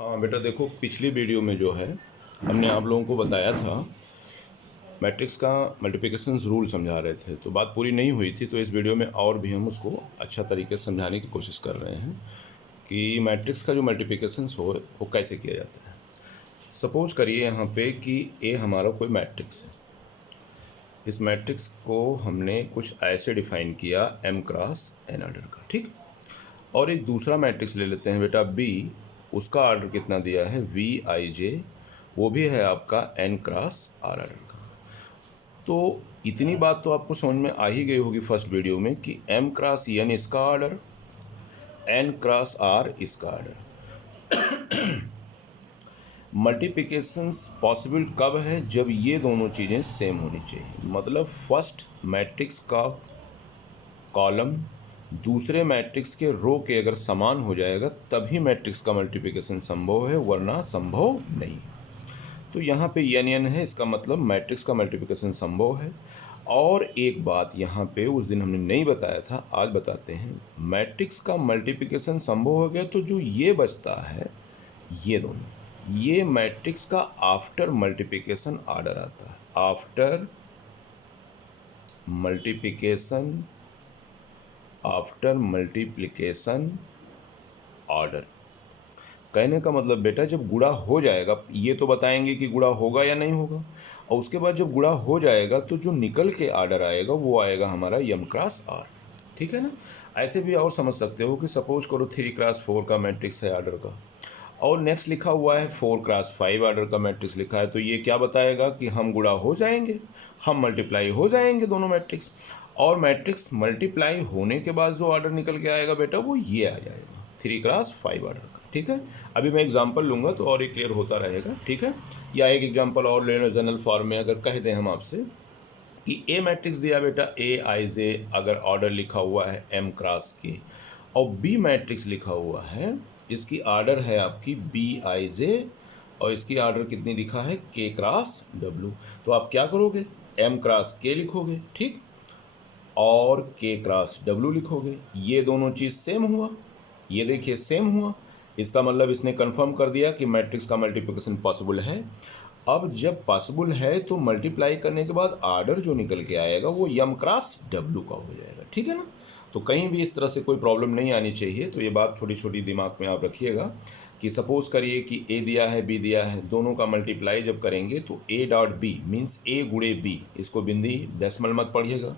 हाँ बेटा देखो, पिछली वीडियो में जो है हमने आप लोगों को बताया था, मैट्रिक्स का मल्टीप्लिकेशन रूल समझा रहे थे, तो बात पूरी नहीं हुई थी। तो इस वीडियो में और भी हम उसको अच्छा तरीके से समझाने की कोशिश कर रहे हैं कि मैट्रिक्स का जो मल्टीप्लिकेशन हो वो कैसे किया जाता है। सपोज करिए यहाँ पे कि ए हमारा कोई मैट्रिक्स है। इस मैट्रिक्स को हमने कुछ ऐसे डिफाइन किया m क्रॉस n ऑर्डर का, ठीक। और एक दूसरा मैट्रिक्स ले लेते हैं बेटा b, उसका ऑर्डर कितना दिया है vij, वो भी है आपका n क्रॉस r ऑर्डर का। तो इतनी बात तो आपको समझ में आ ही गई होगी फर्स्ट वीडियो में कि m क्रॉस n इसका ऑर्डर, n क्रॉस r इसका ऑर्डर। मल्टीप्लिकेशंस पॉसिबल कब है? जब ये दोनों चीज़ें सेम होनी चाहिए। मतलब फर्स्ट मैट्रिक्स का कॉलम दूसरे मैट्रिक्स के रो के अगर समान हो जाएगा तभी मैट्रिक्स का मल्टीप्लिकेशन संभव है, वरना संभव नहीं। तो यहाँ पे n है, इसका मतलब मैट्रिक्स का मल्टीप्लिकेशन संभव है। और एक बात यहाँ पे उस दिन हमने नहीं बताया था, आज बताते हैं। मैट्रिक्स का मल्टीप्लिकेशन संभव हो गया तो जो ये बचता है, ये दोनों, ये मैट्रिक्स का आफ्टर मल्टीप्लिकेशन ऑर्डर आता है। आफ्टर मल्टीप्लिकेशन ऑर्डर कहने का मतलब बेटा, जब गुणा हो जाएगा, ये तो बताएंगे कि गुणा होगा या नहीं होगा, और उसके बाद जब गुणा हो जाएगा तो जो निकल के ऑर्डर आएगा वो आएगा हमारा m क्रॉस r, ठीक है ना। ऐसे भी और समझ सकते हो कि सपोज करो 3 क्रॉस 4 का मैट्रिक्स है ऑर्डर का, और नेक्स्ट लिखा हुआ है 4 क्रॉस 5 ऑर्डर का मैट्रिक्स लिखा है, तो ये क्या बताएगा कि हम गुणा हो जाएंगे, हम मल्टीप्लाई हो जाएंगे दोनों मैट्रिक्स। और मैट्रिक्स मल्टीप्लाई होने के बाद जो ऑर्डर निकल के आएगा बेटा वो ये आ जाएगा 3 क्रॉस 5 ऑर्डर का, ठीक है। अभी मैं एग्जांपल लूँगा तो और ये क्लियर होता रहेगा, ठीक है। या एक एग्जांपल और ले लो जनरल फॉर्म में, अगर कह दें हम आपसे कि ए मैट्रिक्स दिया बेटा aij, अगर ऑर्डर लिखा हुआ है m क्रॉस के, और बी मैट्रिक्स लिखा हुआ है, इसकी ऑर्डर है आपकी bij, और इसकी ऑर्डर कितनी लिखा है k क्रॉस w। तो आप क्या करोगे, m क्रॉस k लिखोगे, ठीक, और k क्रॉस w लिखोगे। ये दोनों चीज़ सेम हुआ, ये देखिए सेम हुआ, इसका मतलब इसने कंफर्म कर दिया कि मैट्रिक्स का मल्टीप्लिकेशन पॉसिबल है। अब जब पॉसिबल है तो मल्टीप्लाई करने के बाद ऑर्डर जो निकल के आएगा वो m क्रॉस w का हो जाएगा, ठीक है ना। तो कहीं भी इस तरह से कोई प्रॉब्लम नहीं आनी चाहिए। तो ये बात छोटी छोटी दिमाग में आप रखिएगा कि सपोज करिए कि a दिया है b दिया है, दोनों का मल्टीप्लाई जब करेंगे तो a dot B means a गुणे b, इसको बिंदी डेसिमल मत पढ़िएगा,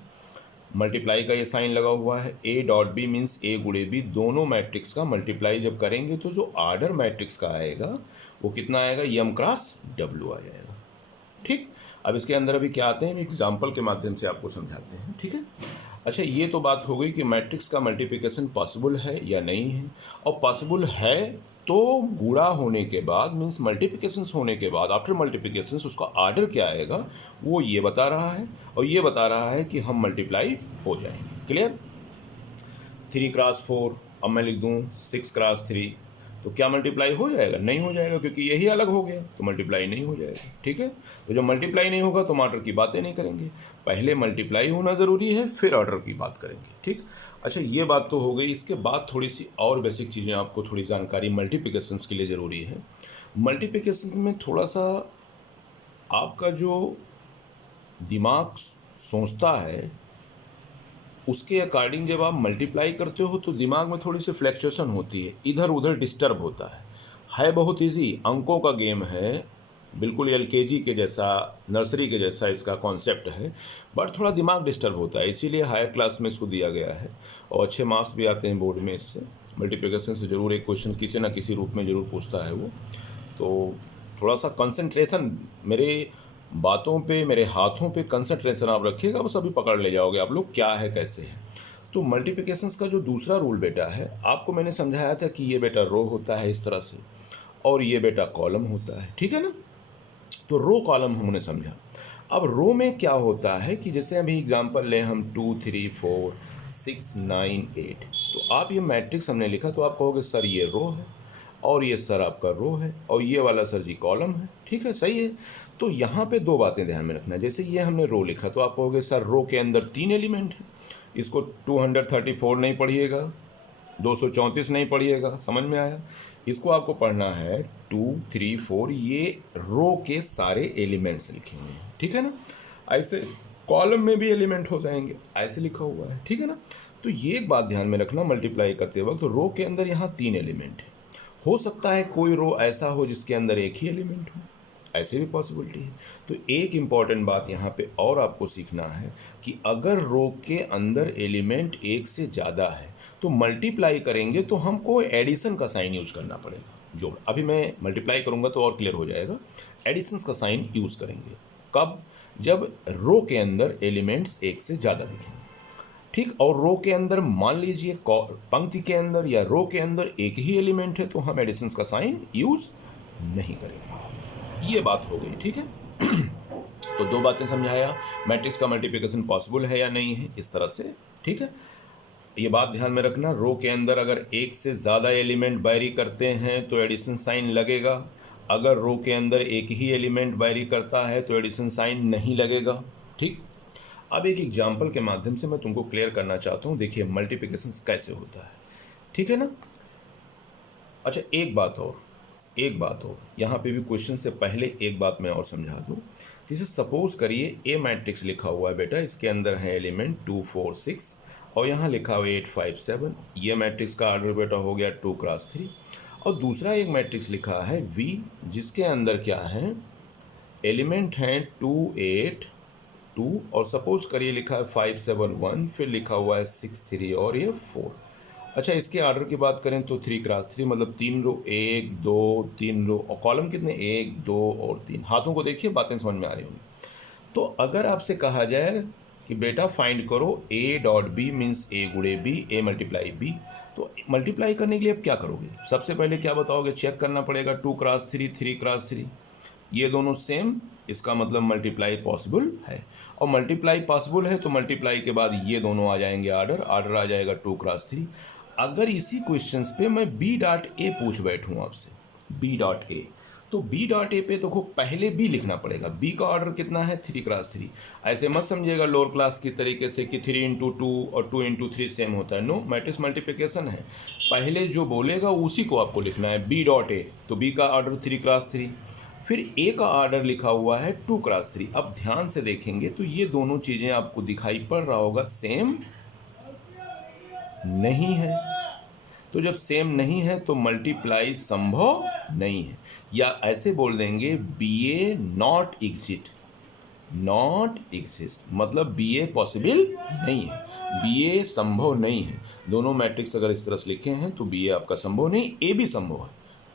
मल्टीप्लाई का ये साइन लगा हुआ है, a dot B means a गुणे b, दोनों मैट्रिक्स का मल्टीप्लाई जब करेंगे तो जो ऑर्डर मैट्रिक्स का आएगा वो कितना आएगा, m क्रॉस w आ जाएगा, ठीक। अब इसके अंदर अभी क्या आते हैं, एग्जाम्पल के माध्यम से आपको समझाते हैं, ठीक है। अच्छा, ये तो बात हो गई कि मैट्रिक्स का मल्टीप्लिकेशन पॉसिबल है या नहीं है। और पॉसिबल है तो गुणा होने के बाद मीन्स मल्टीप्लिकेशन होने के बाद आफ्टर मल्टीप्लिकेशन उसका ऑर्डर क्या आएगा वो ये बता रहा है, और ये बता रहा है कि हम मल्टीप्लाई हो जाएंगे। क्लियर। 3 क्रॉस 4, अब मैं लिख दूँ 6 क्रॉस 3, तो क्या मल्टीप्लाई हो जाएगा? नहीं हो जाएगा, क्योंकि यही अलग हो गया, तो मल्टीप्लाई नहीं हो जाएगा, ठीक है। तो जब मल्टीप्लाई नहीं होगा तो ऑर्डर की बातें नहीं करेंगे, पहले मल्टीप्लाई होना ज़रूरी है फिर ऑर्डर की बात करेंगे, ठीक। अच्छा, ये बात तो हो गई। इसके बाद थोड़ी सी और बेसिक चीज़ें आपको थोड़ी जानकारी मल्टीप्लिकेशंस के लिए ज़रूरी है। मल्टीप्लिकेशंस में थोड़ा सा आपका जो दिमाग सोचता है उसके अकॉर्डिंग जब आप मल्टीप्लाई करते हो तो दिमाग में थोड़ी सी फ्लैक्चुएशन होती है, इधर उधर डिस्टर्ब होता है बहुत इजी, अंकों का गेम है, बिल्कुल एलकेजी के जैसा, नर्सरी के जैसा इसका कॉन्सेप्ट है, बट थोड़ा दिमाग डिस्टर्ब होता है, इसीलिए हायर क्लास में इसको दिया गया है। और अच्छे मार्क्स भी आते हैं बोर्ड में इससे। मल्टीप्लिकेशन से ज़रूर एक क्वेश्चन किसी ना किसी रूप में ज़रूर पूछता है वो। तो थोड़ा सा कंसंट्रेशन, मेरे बातों पे, मेरे हाथों पे कंसंट्रेशन आप रखिएगा, बस अभी पकड़ ले जाओगे आप लोग क्या है कैसे है। तो मल्टीप्लिकेशंस का जो दूसरा रूल बेटा है, आपको मैंने समझाया था कि ये बेटा रो होता है इस तरह से, और ये बेटा कॉलम होता है, ठीक है ना। तो रो कॉलम हमने समझा। अब रो में क्या होता है कि जैसे अभी एग्जांपल लें हम 2 3 4 6 9 8, तो आप ये मैट्रिक्स हमने लिखा तो आप कहोगे सर ये रो है, और ये सर आपका रो है, और ये वाला सर जी कॉलम है, ठीक है, सही है। तो यहाँ पे दो बातें ध्यान में रखना। जैसे ये हमने रो लिखा तो आप कहोगे सर रो के अंदर 3 एलिमेंट है, इसको 234 नहीं पढ़िएगा, 234 नहीं पढ़िएगा, समझ में आया। इसको आपको पढ़ना है 2 3 4, ये रो के सारे एलिमेंट्स लिखे हुए हैं, ठीक है ना। ऐसे कॉलम में भी एलिमेंट हो जाएंगे, ऐसे लिखा हुआ है, ठीक है ना। तो ये एक बात ध्यान में रखना, मल्टीप्लाई करते वक्त तो रो के अंदर यहाँ 3 एलिमेंट है। हो सकता है कोई रो ऐसा हो जिसके अंदर एक ही एलिमेंट हो, ऐसे भी पॉसिबिलिटी है। तो एक इम्पॉर्टेंट बात यहाँ पे और आपको सीखना है कि अगर रो के अंदर एलिमेंट एक से ज़्यादा है तो मल्टीप्लाई करेंगे तो हमको एडिशन का साइन यूज करना पड़ेगा, जोड़। अभी मैं मल्टीप्लाई करूँगा तो और क्लियर हो जाएगा। एडिशन का साइन यूज करेंगे कब? जब रो के अंदर एलिमेंट्स एक से ज़्यादा दिखेंगे, ठीक। और रो के अंदर मान लीजिए पंक्ति के अंदर या रो के अंदर एक ही एलिमेंट है तो हम एडिशन का साइन यूज नहीं करेंगे। ये बात हो गई, ठीक है। तो दो बातें समझाया, मैट्रिक्स का मल्टीप्लिकेशन पॉसिबल है या नहीं है, इस तरह से, ठीक है। ये बात ध्यान में रखना, रो के अंदर अगर एक से ज़्यादा एलिमेंट बैरी करते हैं तो एडिशन साइन लगेगा, अगर रो के अंदर एक ही एलिमेंट बैरी करता है तो एडिशन साइन नहीं लगेगा, ठीक। अब एक एग्जाम्पल के माध्यम से मैं तुमको क्लियर करना चाहता हूँ। देखिए मल्टीप्लिकेशन कैसे होता है, ठीक है ना। अच्छा एक बात और यहाँ पे भी क्वेश्चन से पहले एक बात मैं और समझा दूँ। जैसे सपोज करिए ए मैट्रिक्स लिखा हुआ है बेटा, इसके अंदर है एलिमेंट 2 4 6 और यहाँ लिखा हुआ है 8 5 7। ये मैट्रिक्स का ऑर्डर बेटा हो गया 2 क्रॉस 3। और दूसरा एक मैट्रिक्स लिखा है वी, जिसके अंदर क्या है, एलिमेंट हैं 2 8 2 और सपोज करिए लिखा है 5 7 1, फिर लिखा हुआ है 6 3 और ये 4। अच्छा, इसके ऑर्डर की बात करें तो 3 क्रॉस 3 मतलब 3 रो, 1 2 3 रो, और कॉलम कितने, 1 2 और 3। हाथों को देखिए, बातें समझ में आ रही होंगी। तो अगर आपसे कहा जाए कि बेटा फाइंड करो ए डॉट बी मीन्स ए गुणे बी, ए मल्टीप्लाई बी, तो मल्टीप्लाई करने के लिए आप क्या करोगे? सबसे पहले क्या बताओगे? चेक करना पड़ेगा 2 क्रॉस 3 3 क्रॉस 3, ये दोनों सेम, इसका मतलब मल्टीप्लाई पॉसिबल है। और मल्टीप्लाई पॉसिबल है तो मल्टीप्लाई के बाद ये दोनों आ जाएंगे ऑर्डर आ जाएगा 2 क्रॉस 3। अगर इसी क्वेश्चंस पे मैं बी डॉट ए पूछ बैठूँ आपसे, बी डॉट ए, तो बी डॉट ए पे देखो पहले बी लिखना पड़ेगा। बी का ऑर्डर कितना है, 3 क्रॉस 3। ऐसे मत समझिएगा लोअर क्लास की तरीके से कि 3 इंटू 2 और 2 इंटू 3 सेम होता है। नो, मैट्रिक्स मल्टीप्लिकेशन है, पहले जो बोलेगा उसी को आपको लिखना है, बी डॉट ए। तो बी का ऑर्डर 3 क्रॉस 3, फिर ए का ऑर्डर लिखा हुआ है 2 क्रॉस 3। अब ध्यान से देखेंगे तो ये दोनों चीज़ें आपको दिखाई पड़ रहा होगा सेम नहीं है। तो जब सेम नहीं है तो मल्टीप्लाई संभव नहीं है, या ऐसे बोल देंगे B A not exist, not exist मतलब बी ए पॉसिबल नहीं है, बी ए संभव नहीं है। दोनों मैट्रिक्स अगर इस तरह से लिखे हैं तो बी ए आपका संभव नहीं, ए भी संभव है।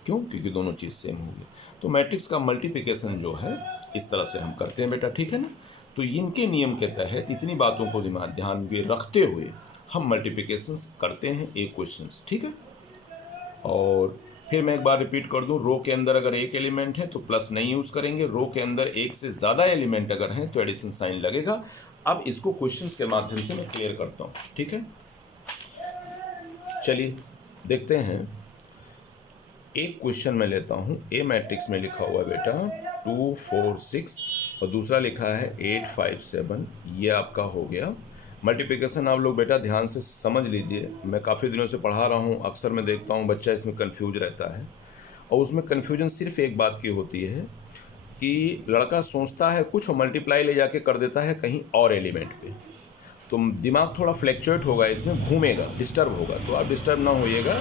क्यों? क्योंकि दोनों चीज़ सेम होगी। तो मैट्रिक्स का मल्टीप्लिकेशन जो है इस तरह से हम करते हैं बेटा, ठीक है ना। तो इनके नियम के तहत इतनी बातों को ध्यान में रखते हुए हम मल्टीप्लिकेशंस करते हैं एक क्वेश्चंस, ठीक है। और फिर मैं एक बार रिपीट कर दूं, रो के अंदर अगर एक एलिमेंट है तो प्लस नहीं यूज़ करेंगे, रो के अंदर एक से ज़्यादा एलिमेंट अगर हैं तो एडिशन साइन लगेगा। अब इसको क्वेश्चंस के माध्यम से मैं क्लियर करता हूँ, ठीक है। चलिए देखते हैं, एक क्वेश्चन मैं लेता हूँ। ए मैट्रिक्स में लिखा हुआ है बेटा 2 4 6 और दूसरा लिखा है 8 5 7। ये आपका हो गया मल्टीप्लिकेशन। आप लोग बेटा ध्यान से समझ लीजिए, मैं काफ़ी दिनों से पढ़ा रहा हूँ, अक्सर मैं देखता हूँ बच्चा इसमें कंफ्यूज रहता है। और उसमें कन्फ्यूजन सिर्फ एक बात की होती है कि लड़का सोचता है कुछ और मल्टीप्लाई ले जाके कर देता है कहीं और एलिमेंट पे, तो दिमाग थोड़ा फ्लैक्चुएट होगा, इसमें घूमेगा, डिस्टर्ब होगा। तो आप डिस्टर्ब ना होइएगा,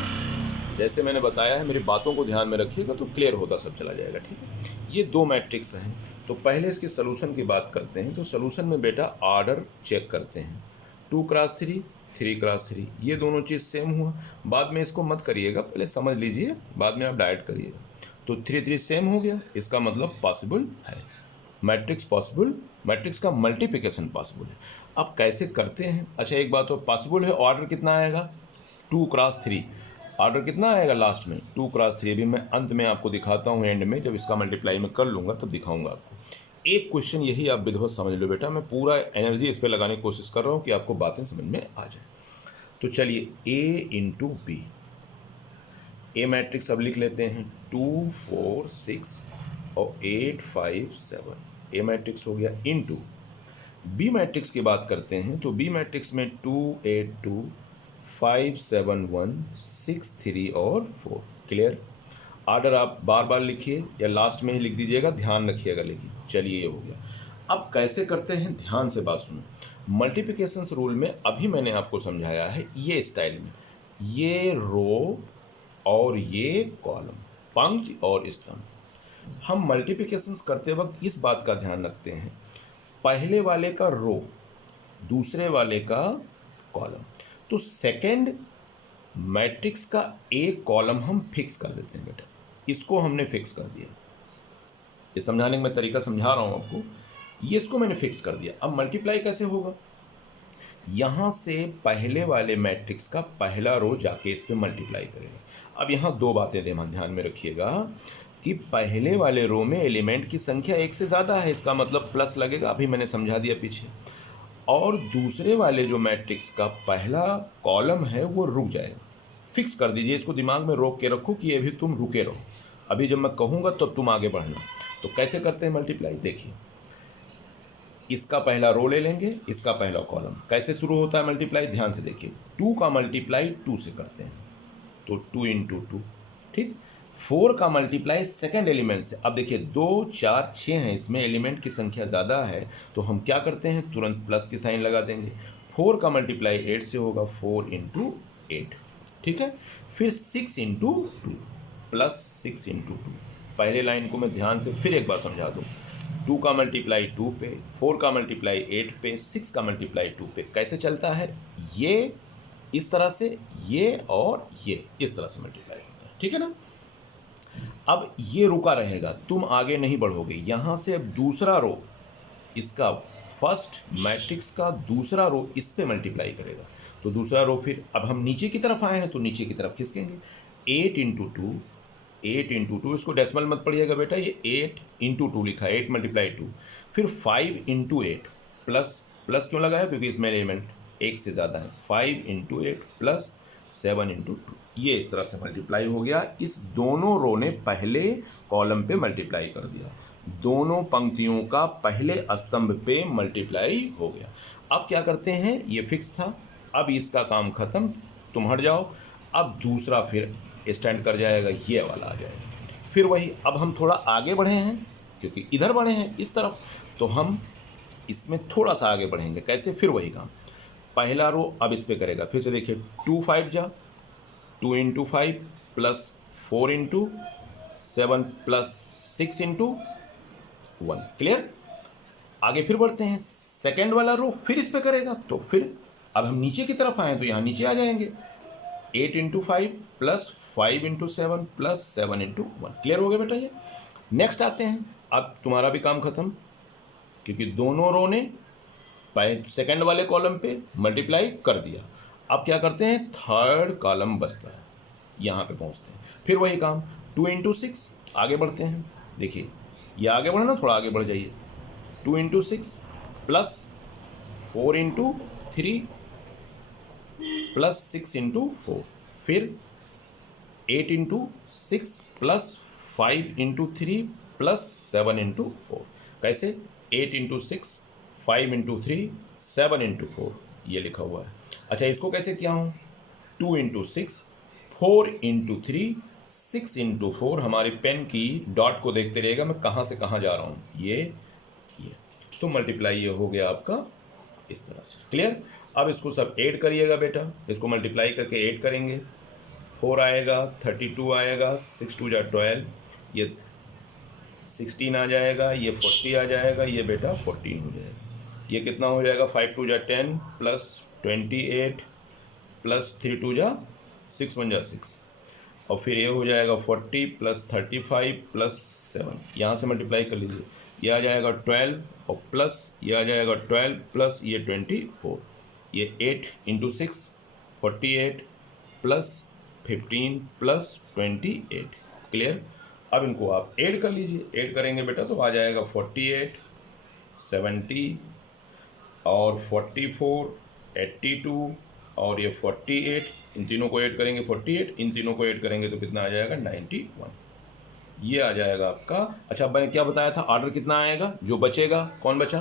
जैसे मैंने बताया है मेरी बातों को ध्यान में रखिएगा तो क्लियर होता सब चला जाएगा, ठीक है। ये दो मैट्रिक्स हैं, तो पहले इसके सलूशन की बात करते हैं। तो सलूशन में बेटा ऑर्डर चेक करते हैं, 2 क्रॉस 3 3 क्रॉस 3, ये दोनों चीज़ सेम हुआ। बाद में इसको मत करिएगा, पहले समझ लीजिए, बाद में आप डायरेक्ट करिएगा। तो 3 3 सेम हो गया, इसका मतलब पॉसिबल है, मैट्रिक्स पॉसिबल, मैट्रिक्स का मल्टीप्लिकेशन पॉसिबल है। अब कैसे करते हैं? अच्छा एक बात और, पॉसिबल है, ऑर्डर कितना आएगा, 2 क्रॉस 3। ऑर्डर कितना आएगा लास्ट में, 2 क्रॉस 3। अभी मैं अंत में आपको दिखाता हूँ, एंड में जब इसका मल्टीप्लाई मैं कर लूँगा तब दिखाऊंगा आपको। एक क्वेश्चन यही आप विधिवत समझ लो बेटा, मैं पूरा एनर्जी इस पर लगाने की कोशिश कर रहा हूँ कि आपको बातें समझ में आ जाए। तो चलिए ए इंटू बी, ए मैट्रिक्स अब लिख लेते हैं 2 4 6 और 8 5 7, ए मैट्रिक्स हो गया। इंटू बी मैट्रिक्स की बात करते हैं तो बी मैट्रिक्स में 2 8 2 57163 और 4। क्लियर। ऑर्डर आप बार बार लिखिए या लास्ट में ही लिख दीजिएगा, ध्यान रखिएगा। लेकिन चलिए ये हो गया। अब कैसे करते हैं, ध्यान से बात सुनो। मल्टीप्लिकेशंस रूल में अभी मैंने आपको समझाया है ये स्टाइल में, ये रो और ये कॉलम, पंक्ति और स्तंभ। हम मल्टीप्लिकेशंस करते वक्त इस बात का ध्यान रखते हैं, पहले वाले का रो, दूसरे वाले का कॉलम। तो सेकंड मैट्रिक्स का एक कॉलम हम फिक्स कर देते हैं बेटा, इसको हमने फिक्स कर दिया। ये समझाने का मैं तरीका समझा रहा हूँ आपको, ये इसको मैंने फिक्स कर दिया। अब मल्टीप्लाई कैसे होगा, यहाँ से पहले वाले मैट्रिक्स का पहला रो जाके इस पर मल्टीप्लाई करेगा। अब यहाँ दो बातें ध्यान में रखिएगा कि पहले वाले रो में एलिमेंट की संख्या एक से ज़्यादा है, इसका मतलब प्लस लगेगा, अभी मैंने समझा दिया पीछे। और दूसरे वाले जो मैट्रिक्स का पहला कॉलम है वो रुक जाएगा। फिक्स कर दीजिए, इसको दिमाग में रोक के रखो कि अभी तुम रुके रहो, अभी जब मैं कहूँगा तब तुम आगे बढ़ना। तो कैसे करते हैं मल्टीप्लाई, देखिए। इसका पहला रो ले लेंगे, इसका पहला कॉलम। कैसे शुरू होता है मल्टीप्लाई, ध्यान से देखिए। 2 का मल्टीप्लाई 2 से करते हैं, तो 2 × 2, ठीक। 4 का मल्टीप्लाई सेकंड एलिमेंट से। अब देखिए 2 4 6 हैं, इसमें एलिमेंट की संख्या ज़्यादा है, तो हम क्या करते हैं, तुरंत प्लस की साइन लगा देंगे। 4 का मल्टीप्लाई 8 से होगा, 4 × 8, ठीक है। फिर 6 × 2 प्लस 6 × 2। पहले लाइन को मैं ध्यान से फिर एक बार समझा दूँ। 2 का मल्टीप्लाई 2 पे, 4 का मल्टीप्लाई 8 पे, 6 का मल्टीप्लाई 2 पे। कैसे चलता है, ये इस तरह से, ये और ये इस तरह से मल्टीप्लाई होता है, ठीक है ना। अब ये रुका रहेगा, तुम आगे नहीं बढ़ोगे। यहाँ से अब दूसरा रो, इसका फर्स्ट मैट्रिक्स का दूसरा रो इस पे मल्टीप्लाई करेगा, तो दूसरा रो फिर, अब हम नीचे की तरफ आए हैं तो नीचे की तरफ खिसकेंगे। 8 × 2, 8 × 2, इसको डेसिमल मत पढ़िएगा बेटा, ये 8 × 2 लिखा है, 8 × 2। फिर 5 × 8 प्लस क्यों लगाया, क्योंकि इसमें एलिमेंट एक से ज़्यादा है। 5 × 8 प्लस 7 × 2, ये इस तरह से मल्टीप्लाई हो गया। इस दोनों रो ने पहले कॉलम पे मल्टीप्लाई कर दिया, दोनों पंक्तियों का पहले स्तंभ पे मल्टीप्लाई हो गया। अब क्या करते हैं, ये फिक्स था, अब इसका काम खत्म, तुम हट जाओ। अब दूसरा फिर स्टैंड कर जाएगा, ये वाला आ जाएगा। फिर वही, अब हम थोड़ा आगे बढ़े हैं, क्योंकि इधर बढ़े हैं इस तरफ, तो हम इसमें थोड़ा सा आगे बढ़ेंगे। कैसे, फिर वही काम, पहला रो अब इस पे करेगा। फिर से देखिए, 2 5 जा, 2 × 5 प्लस 4 × 7 प्लस 6 × 1। क्लियर। आगे फिर बढ़ते हैं, सेकेंड वाला रो फिर इस पे करेगा, तो फिर अब हम नीचे की तरफ आए तो यहाँ नीचे आ जाएंगे। 8 × 5 प्लस 5 × 7 प्लस 7 × 1। क्लियर हो गया बेटा ये। नेक्स्ट आते हैं, अब तुम्हारा भी काम खत्म, क्योंकि दोनों रो ने सेकंड वाले कॉलम पे मल्टीप्लाई कर दिया। अब क्या करते हैं, थर्ड कॉलम बचता है, यहाँ पे पहुँचते हैं। फिर वही काम, 2 × 6, आगे बढ़ते हैं। देखिए ये आगे बढ़ना, थोड़ा आगे बढ़ जाइए। 2 × 6 प्लस 4 × 3 प्लस 6 × 4। फिर 8 × 6 प्लस 5 × 3 प्लस 7 × 4। कैसे, 8 × 6 5 × 3 7 × 4, ये लिखा हुआ है। अच्छा, इसको कैसे किया हूँ, 2 × 6 4 × 3 6 × 4। हमारी पेन की डॉट को देखते रहिएगा, मैं कहाँ से कहाँ जा रहा हूँ, ये तो मल्टीप्लाई ये हो गया आपका इस तरह से। क्लियर। अब इसको सब ऐड करिएगा बेटा, इसको मल्टीप्लाई करके ऐड करेंगे, 4 आएगा, 32 आएगा, 6 2 = 12, ये 16 आ जाएगा, ये 40 आ जाएगा, ये बेटा 14 हो जाएगा। ये कितना हो जाएगा, 5 2 = 10 प्लस 28 प्लस 3 2 = 6 1 = 6, और फिर ये हो जाएगा 40 प्लस 35 प्लस 7, यहाँ से मल्टीप्लाई कर लीजिए, ये आ जाएगा 12, और प्लस ये आ जाएगा 12 प्लस ये 24, ये 8 × 6 48 प्लस 15 प्लस 28। क्लियर। अब इनको आप ऐड कर लीजिए, ऐड करेंगे बेटा तो आ जाएगा 48 70 और 44 82 और ये 48, इन तीनों को ऐड करेंगे 48, इन तीनों को ऐड करेंगे तो कितना आ जाएगा 91, ये आ जाएगा आपका। अच्छा, मैंने क्या बताया था, ऑर्डर कितना आएगा, जो बचेगा, कौन बचा,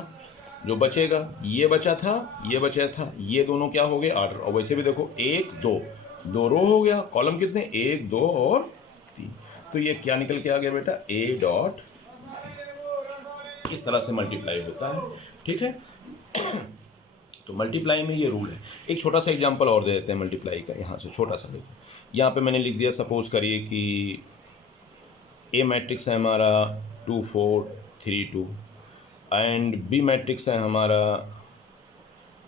जो बचेगा ये बचा था, ये बचा था, ये दोनों क्या हो गए ऑर्डर। और वैसे भी देखो 1 2 दो रो हो गया, कॉलम कितने 1 2 और 3। तो ये क्या निकल के आ गया बेटा ए डॉट, इस तरह से मल्टीप्लाई होता है। ठीक है, तो मल्टीप्लाई में ये रूल है। एक छोटा सा एग्जांपल और दे देते हैं मल्टीप्लाई का, यहाँ से छोटा सा देखो। यहाँ पे मैंने लिख दिया, सपोज करिए कि ए मैट्रिक्स है हमारा 2 4 3 2 एंड बी मैट्रिक्स है हमारा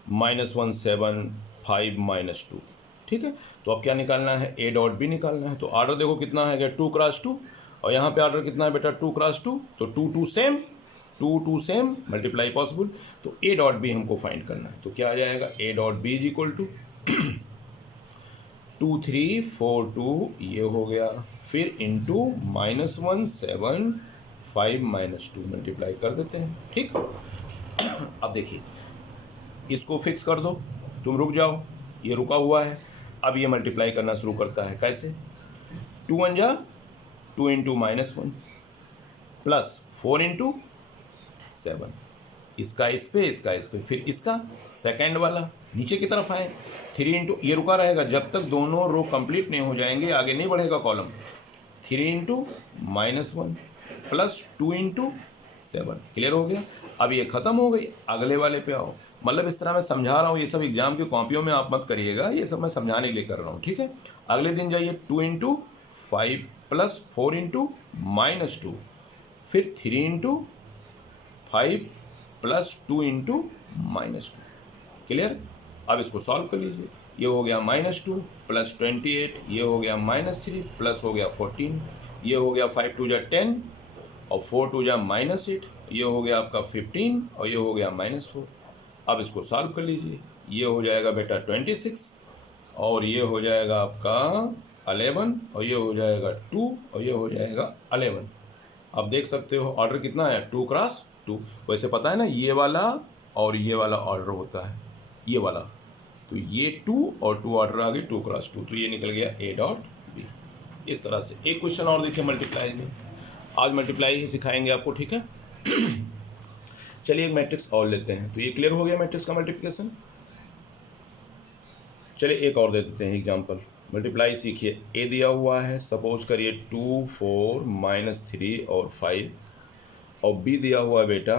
-1 7 5 -2। ठीक है, तो अब क्या निकालना है, ए डॉट बी निकालना है। तो ऑर्डर देखो कितना है, क्या 2 क्रॉस 2, और यहाँ पे ऑर्डर कितना है बेटा 2 क्रॉस 2, तो 2 2 सेम, 2 2 सेम, मल्टीप्लाई पॉसिबल। तो ए डॉट बी हमको फाइंड करना है, तो क्या आ जाएगा, A dot B is equal to 2 3 4 2 ये हो गया, फिर इंटू -1 7 5 -2 मल्टीप्लाई कर देते हैं। ठीक, अब देखिए इसको फिक्स कर दो, तुम रुक जाओ, ये रुका हुआ है। अब ये मल्टीप्लाई करना शुरू करता है, कैसे, 2 1 जा 2 इंटू -1 प्लस 4 इंटू 7, इसका इस पे, इसका इस पे, फिर इसका सेकेंड वाला नीचे की तरफ आए, 3 इंटू, ये रुका रहेगा जब तक दोनों रो कंप्लीट नहीं हो जाएंगे, आगे नहीं बढ़ेगा column. 3 into -1 plus 2 into 7, clear हो गया। अब ये खत्म हो गई, अगले वाले पे आओ। मतलब इस तरह मैं समझा रहा हूँ, ये सब एग्जाम की कॉपियों में आप मत करिएगा, ये सब मैं समझाने के लिए कर रहा हूँ। ठीक है, अगले दिन जाइए 2 इंटू 5 प्लस 4 इंटू -2, फिर 3 इंटू 5 प्लस 2 इंटू -2, क्लियर। अब इसको सॉल्व कर लीजिए, ये हो गया -2 प्लस 28, ये हो गया -3 प्लस हो गया 14, ये हो गया 5 2 जा 10 और 4 2 जा -8, ये हो गया आपका 15 और ये हो गया -4। अब इसको सॉल्व कर लीजिए, ये हो जाएगा बेटा 26 और ये हो जाएगा आपका 11 और ये हो जाएगा 2 और ये हो जाएगा 11। अब देख सकते हो ऑर्डर कितना है, 2 क्रॉस 2। वैसे पता है ना, ये वाला और ये वाला ऑर्डर होता है, ये वाला, तो ये 2 और 2 ऑर्डर आ गई 2 क्रॉस 2, तो ये निकल गया ए डॉट बी। इस तरह से एक क्वेश्चन और देखिए मल्टीप्लाई में, आज मल्टीप्लाई ही सिखाएंगे आपको। ठीक है, चलिए एक मैट्रिक्स और लेते हैं, तो ये क्लियर हो गया मैट्रिक्स का मल्टीप्लिकेशन। चलिए एक और दे देते हैं एग्जांपल, मल्टीप्लाई सीखिए। ए दिया हुआ है, सपोज करिए 2 4 -3 और 5, और बी दिया हुआ है बेटा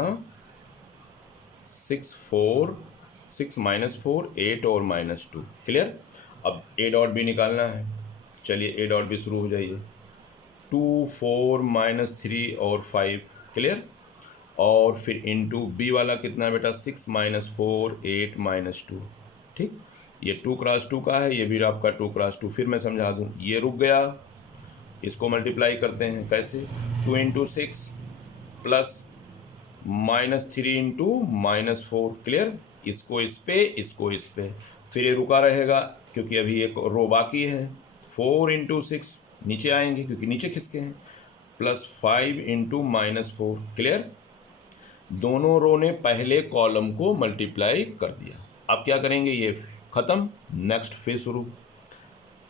6 4 6 -4 8 और -2, क्लियर। अब ए डॉट बी निकालना है, चलिए ए डॉट बी शुरू हो जाइए, 2 4 -3 और 5, क्लियर, और फिर इंटू बी वाला कितना है बेटा 6 -4 8 -2। ठीक, ये 2 क्रॉस 2 का है, ये भी आपका 2 क्रॉस 2। फिर मैं समझा दूँ, ये रुक गया, इसको मल्टीप्लाई करते हैं, कैसे, 2 इंटू 6 प्लस -3 इंटू -4, क्लियर, इसको इस पे, इसको इस पे, फिर ये रुका रहेगा क्योंकि अभी एक रो बाकी है। 4 इंटू 6 नीचे आएंगे क्योंकि नीचे खिसके हैं, प्लस 5 इंटू -4, क्लियर। दोनों रो ने पहले कॉलम को मल्टीप्लाई कर दिया। अब क्या करेंगे, ये ख़त्म, नेक्स्ट फिर शुरू,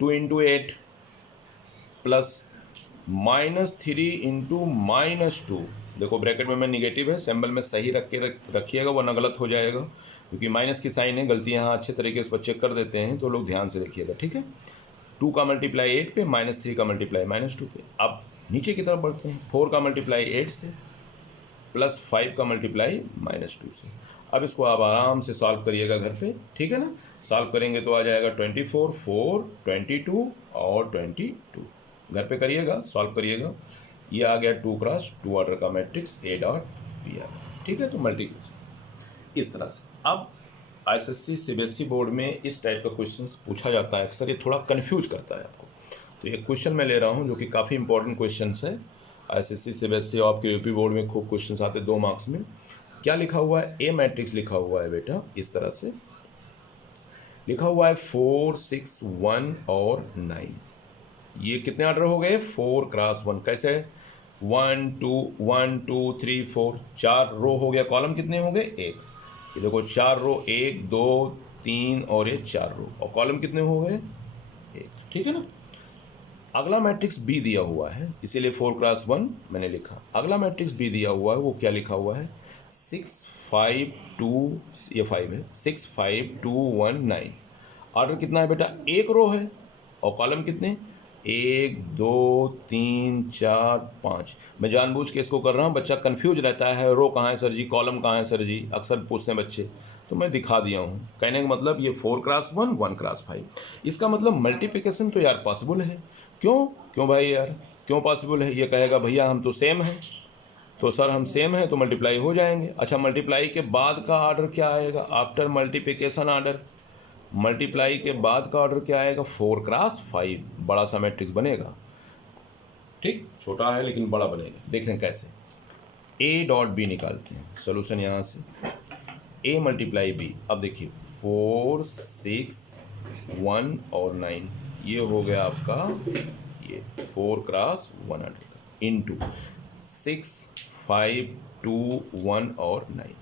2 इंटू 8 प्लस -3 इंटू -2। देखो ब्रैकेट में मैं निगेटिव है, सिंबल में सही रखिएगा वरना गलत हो जाएगा, क्योंकि माइनस की साइन है, गलती यहाँ अच्छे तरीके से बच्चे कर देते हैं, तो लोग ध्यान से देखिएगा। ठीक है, 2 का मल्टीप्लाई 8 पे, -3 का मल्टीप्लाई -2 पे। अब नीचे की तरफ बढ़ते हैं, 4 का मल्टीप्लाई 8 से प्लस 5 का मल्टीप्लाई -2 से। अब इसको आप आराम से सॉल्व करिएगा घर पे, ठीक है ना। सॉल्व करेंगे तो आ जाएगा 24 4 22 और 22, घर पे करिएगा, सॉल्व करिएगा। ये आ गया 2 क्रॉस 2 ऑर्डर का matrix A dot B are. ठीक है, तो मल्टीप्लिकेशन इस तरह से। अब आईएसएससी सीबीएसई बोर्ड में इस टाइप का क्वेश्चंस पूछा जाता है अक्सर, ये थोड़ा कन्फ्यूज करता है आपको। तो ये क्वेश्चन मैं ले रहा हूँ जो कि काफ़ी इंपॉर्टेंट क्वेश्चन है। आईएसएससी सीबीएसई और आपके यूपी बोर्ड में खूब क्वेश्चन आते हैं 2 मार्क्स में। क्या लिखा हुआ है, ए मैट्रिक्स लिखा हुआ है बेटा, इस तरह से लिखा हुआ है 4 6 1 और 9। ये कितने ऑर्डर हो गए, 4 क्रॉस 1। कैसे, 1 2 1 2 3 4, 4 रो हो गया, कॉलम कितने हो गए, 1। ये देखो 4 रो, 1 2 3 और ये 4 रो, और कॉलम कितने हो गए, 1। ठीक है ना। अगला मैट्रिक्स बी दिया हुआ है, इसीलिए 4 क्रॉस 1 मैंने लिखा। अगला मैट्रिक्स बी दिया हुआ है, वो क्या लिखा हुआ है, 6 2 ये 5 है, 6 5 2 1 9। ऑर्डर कितना है बेटा, एक रो है और कॉलम कितने, 1 2 3 4 5। मैं जानबूझ के इसको कर रहा हूँ, बच्चा कंफ्यूज रहता है, रो कहाँ है सर जी, कॉलम कहाँ है सर जी, अक्सर पूछते हैं बच्चे, तो मैं दिखा दिया हूँ। कहने का मतलब ये 4 क्रॉस 1 1 क्रॉस 5, इसका मतलब मल्टीप्लिकेशन तो यार पॉसिबल है। क्यों क्यों भाई यार, क्यों पॉसिबल है? ये कहेगा भैया हम तो सेम हैं, तो सर हम सेम है तो मल्टीप्लाई हो जाएंगे। अच्छा, मल्टीप्लाई के बाद का ऑर्डर क्या आएगा, आफ्टर मल्टीप्लिकेशन ऑर्डर, मल्टीप्लाई के बाद का ऑर्डर क्या आएगा, 4 क्रॉस 5, बड़ा सा मैट्रिक्स बनेगा। ठीक, छोटा है लेकिन बड़ा बनेगा। देखें कैसे, ए डॉट बी निकालते हैं, सोल्यूशन यहाँ से ए मल्टीप्लाई बी। अब देखिए 4 6 1 और 9, ये हो गया आपका ये 4 क्रॉस 1 इंटू 6 5 2 1 और 9।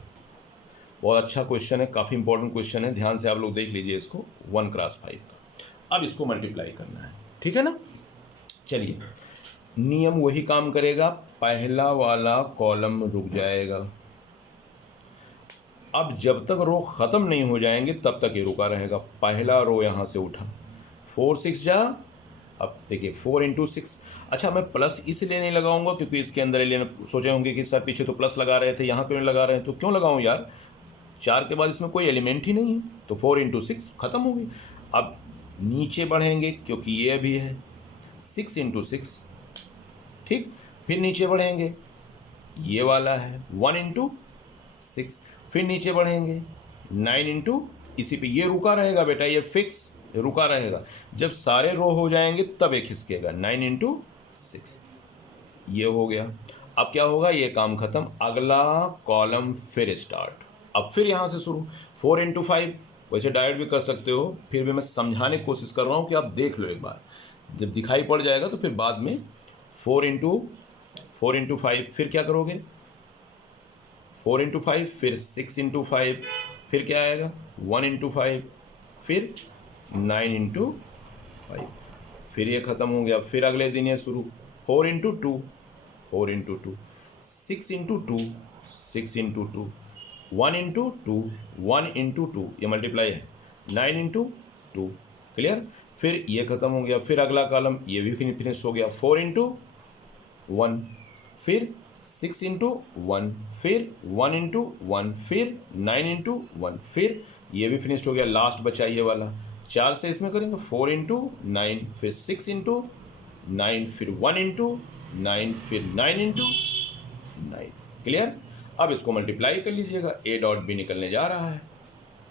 बहुत अच्छा क्वेश्चन है, काफ़ी इंपॉर्टेंट क्वेश्चन है, ध्यान से आप लोग देख लीजिए इसको, 1 क्रॉस 5 का। अब इसको मल्टीप्लाई करना है, ठीक है ना। चलिए, नियम वही काम करेगा, पहला वाला कॉलम रुक जाएगा। अब जब तक रो ख़त्म नहीं हो जाएंगे तब तक ये रुका रहेगा। पहला रो यहाँ से उठा, 4 6 जा, अब देखिए 4 इंटू 6। अच्छा, मैं प्लस इसलिए नहीं लगाऊंगा क्योंकि इसके अंदर एलियन सोचे होंगे कि सर पीछे तो प्लस लगा रहे थे, यहाँ क्यों नहीं लगा रहे हैं, तो क्यों लगाऊं यार, 4 के बाद इसमें कोई एलिमेंट ही नहीं है, तो 4 इंटू 6 ख़त्म हो गई। अब नीचे बढ़ेंगे क्योंकि ये अभी है 6 इंटू 6, ठीक, फिर नीचे बढ़ेंगे, ये वाला है 1 इंटू 6, फिर नीचे बढ़ेंगे 9 इंटू, इसी पे ये रुका रहेगा बेटा, ये फिक्स रुका रहेगा। जब सारे रो हो जाएंगे तब एक खिसकेगा, 9 इंटू 6, ये हो गया। अब क्या होगा, ये काम खत्म, अगला कॉलम फिर स्टार्ट। अब फिर यहाँ से शुरू, 4 इंटू 5, वैसे डायरेक्ट भी कर सकते हो, फिर भी मैं समझाने की कोशिश कर रहा हूँ कि आप देख लो एक बार, जब दिखाई पड़ जाएगा तो फिर बाद में 4 इंटू 5, फिर क्या करोगे, 4 इंटू 5, फिर 6 इंटू 5, फिर क्या आएगा 1 इंटू 5, फिर 9 इंटू 5, फिर ये ख़त्म हो गया। फिर अगले दिन ये शुरू, 4 into 2, 4 into 2, 6 into 2, 6 into 2, 1 into 2, 1 into 2, ये मल्टीप्लाई है, 9 इंटू 2, क्लियर। फिर ये ख़त्म हो गया, फिर अगला कॉलम ये भी फिनिश हो गया, 4 इंटू 1, फिर 6 इंटू 1, फिर 1 इंटू 1, फिर 9 इंटू 1, फिर ये भी फिनिश हो गया। लास्ट बचा ये वाला, 4 से इसमें करेंगे, 4 इंटू 9, फिर 6 इंटू 9, फिर 1 इंटू 9, फिर 9 इंटू 9, क्लियर। अब इसको मल्टीप्लाई कर लीजिएगा, ए डॉट बी निकलने जा रहा है।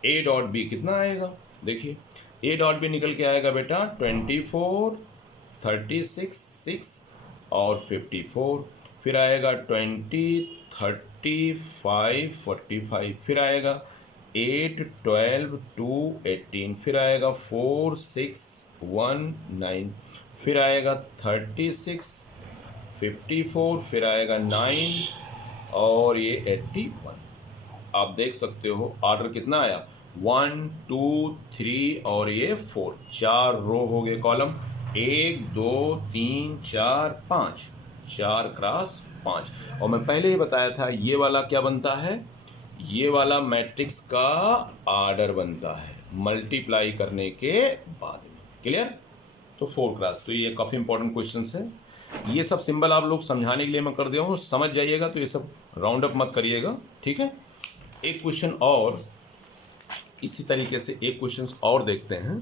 ए डॉट बी कितना आएगा, देखिए ए डॉट बी निकल के आएगा बेटा 24 36 6 और 54, फिर आएगा 20 35 45, फिर आएगा 8 12 2 18, फिर आएगा 4 6 1 9, फिर आएगा 36 54, फिर आएगा 9 और ये 81। आप देख सकते हो ऑर्डर कितना आया, 1 2 3 और ये 4, 4 रो हो गए कॉलम, 1 2 3 4 5, 4 क्रॉस 5। और मैं पहले ही बताया था ये वाला क्या बनता है, ये वाला मैट्रिक्स का ऑर्डर बनता है मल्टीप्लाई करने के बाद में, क्लियर। तो 4 क्रॉस, तो ये काफ़ी इंपॉर्टेंट क्वेश्चंस है। ये सब सिंबल आप लोग समझाने के लिए मैं कर दिया हूँ, समझ जाइएगा, तो ये सब राउंड अप मत करिएगा, ठीक है। एक क्वेश्चन और इसी तरीके से एक क्वेश्चन और देखते हैं।